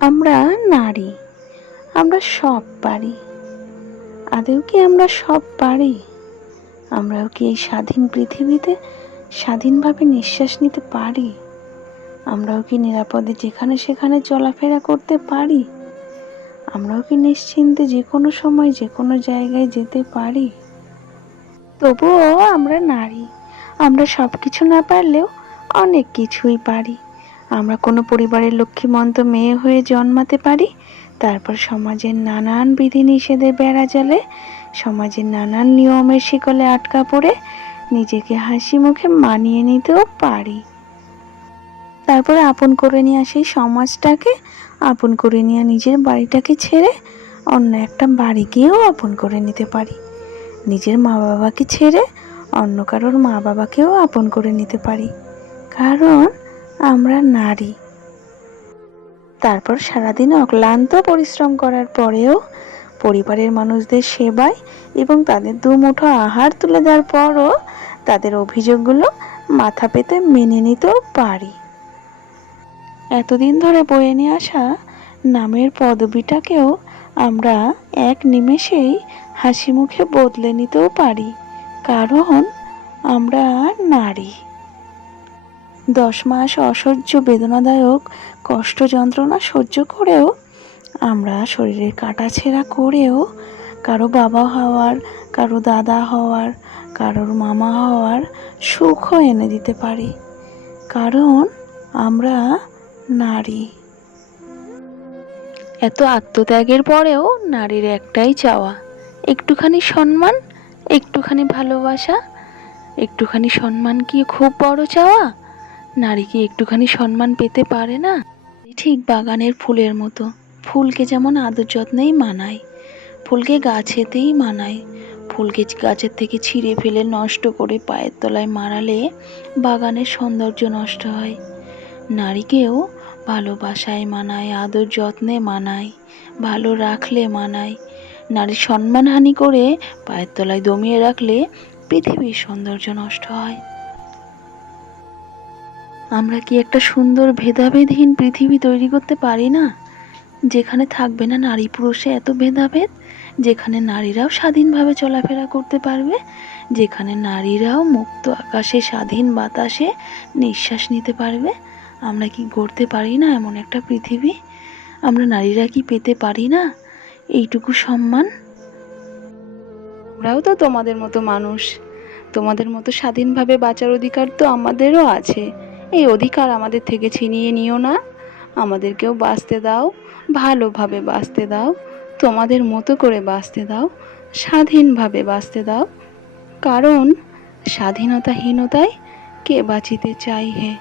আমরা নারী, আমরা সব পারি। আদৌ কি আমরা সব পারি? আমরাও কি এই স্বাধীন পৃথিবীতে স্বাধীনভাবে নিঃশ্বাস নিতে পারি? আমরাও কি নিরাপদে যেখানে সেখানে চলাফেরা করতে পারি? আমরাও কি নিশ্চিন্তে যে কোনো সময় যে কোনো জায়গায় যেতে পারি? তবুও আমরা নারী, আমরা সব কিছু না পারলেও অনেক কিছুই পারি। আমরা কোনো পরিবারের লক্ষ্মীমন্ত মেয়ে হয়ে জন্মাতে পারি, তারপর সমাজের নানান বিধিনিষেধের বেড়াজালে, সমাজের নানান নিয়মের শিকলে আটকা পড়ে নিজেকে হাসি মুখে মানিয়ে নিতেও পারি। তারপরে আপন করে নেওয়া সেই সমাজটাকে, আপন করে নেওয়া নিজের বাড়িটাকে ছেড়ে অন্য একটা বাড়িকেও আপন করে নিতে পারি। নিজের মা বাবাকে ছেড়ে অন্য কারোর মা বাবাকেও আপন করে নিতে পারি, কারণ আমরা নারী। তারপর সারাদিন অক্লান্ত পরিশ্রম করার পরেও পরিবারের মানুষদের সেবায় এবং তাদের দুমুঠো আহার তুলে দেওয়ার পরও তাদের অভিযোগগুলো মাথা পেতে মেনে নিতেও পারি। এতদিন ধরে বয়ে নিয়ে আসা নামের পদবিটাকেও আমরা এক নিমেষেই হাসি মুখে বদলে নিতেও পারি, কারণ আমরা নারী। 10 মাস অসহ্য বেদনাদায়ক কষ্ট যন্ত্রণা সহ্য করেও, আমরা শরীরের কাটাছেঁড়া করেও কারো বাবা হওয়ার, কারো দাদা হওয়ার, কারোর মামা হওয়ার সুখও এনে দিতে পারি, কারণ আমরা নারী। এত আত্মত্যাগের পরেও নারীর একটাই চাওয়া, একটুখানি সম্মান, একটুখানি ভালোবাসা। একটুখানি সম্মান কি খুব বড় চাওয়া? নারী কি একটুখানি সম্মান পেতে পারে না? ঠিক বাগানের ফুলের মতো, ফুলকে যেমন আদর যত্নেই মানায়, ফুলকে গাছেতেই মানায়। ফুলকে গাছের থেকে ছিঁড়ে ফেলে নষ্ট করে পায়ের তলায় মারালে বাগানের সৌন্দর্য নষ্ট হয়। নারীকেও ভালোবাসায় মানায়, আদর যত্নে মানায়, ভালো রাখলে মানায়। নারীর সম্মানহানি করে পায়ের তলায় দমিয়ে রাখলে পৃথিবীর সৌন্দর্য নষ্ট হয়। আমরা কি একটা সুন্দর ভেদাভেদহীন পৃথিবী তৈরি করতে পারি না, যেখানে থাকবে না নারী পুরুষে এত ভেদাভেদ, যেখানে নারীরাও স্বাধীনভাবে চলাফেরা করতে পারবে, যেখানে নারীরাও মুক্ত আকাশে স্বাধীন বাতাসে নিঃশ্বাস নিতে পারবে? আমরা কি গড়তে পারি না এমন একটা পৃথিবী? আমরা নারীরা কি পেতে পারি না এইটুকু সম্মান? আমরাও তো তোমাদের মতো মানুষ, তোমাদের মতো স্বাধীনভাবে বাঁচার অধিকার তো আমাদেরও আছে। এই অধিকার আমাদের থেকে ছিনিয়ে নিও না, আমাদেরকেও বাঁচতে দাও, ভালোভাবে বাঁচতে দাও, তোমাদের মতো করে বাঁচতে দাও, স্বাধীনভাবে বাঁচতে দাও, কারণ স্বাধীনতাহীনতায় কে বাঁচিতে চাই হে।